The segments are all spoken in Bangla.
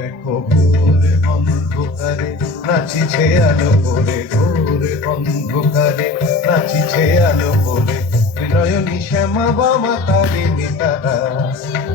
দেখো ভোরে অন্ধকারে নাচিছে আলো করে, ভোরে অন্ধকারে নাচিছে আলো করে, নয়নী শ্যামা বামা তারিণী তারা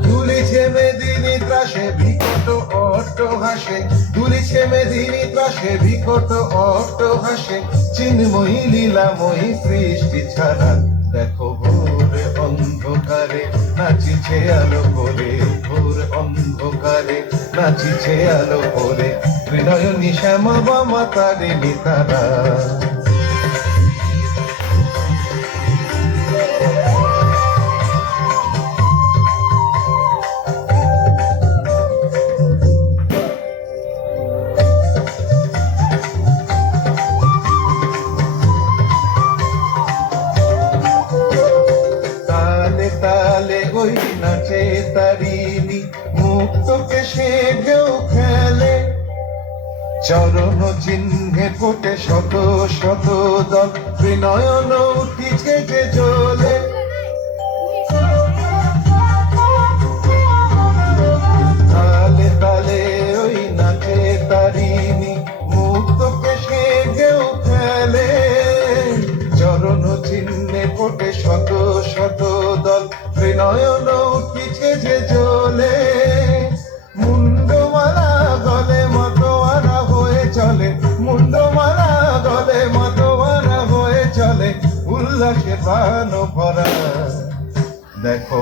দুলিছে মেদিনী ত্রাসে বিকট অট্ট হাসে, দুলিছে মেদিনী ত্রাসে বিকট অট্ট হাসে, চিন্ময়ী লীলাময়ী সৃষ্টি ছাড়া। দেখো ভোরে অন্ধকারে নাচিছে আলো করে, ভোর অন্ধকারে নাচিছে আলো করে, ত্রিনয়নী শ্যামা বামা তারিণী তারা। তালে ওই নাচে তারিণী, মুক্ত কেশে ঢেউ খেলে, চরণ চিহ্নে ফোটে শত শত দল, ত্রিনয়ন উঠিছে যে জ্বলে। তালে তালে ওই নাচে তারিণী, মুক্ত কেশে ঢেউ খেলে, চরণ চিহ্নে ফোটে শত শত দল, ত্রিনয়ন উঠিছে যে জ্বলে। মুন্ডমালা গলে মতোয়ারা হয়ে চলে, মুন্ডমালা গলে মতোয়ারা হয়ে চলে, উল্লাসে প্রাণ ভরা। দেখো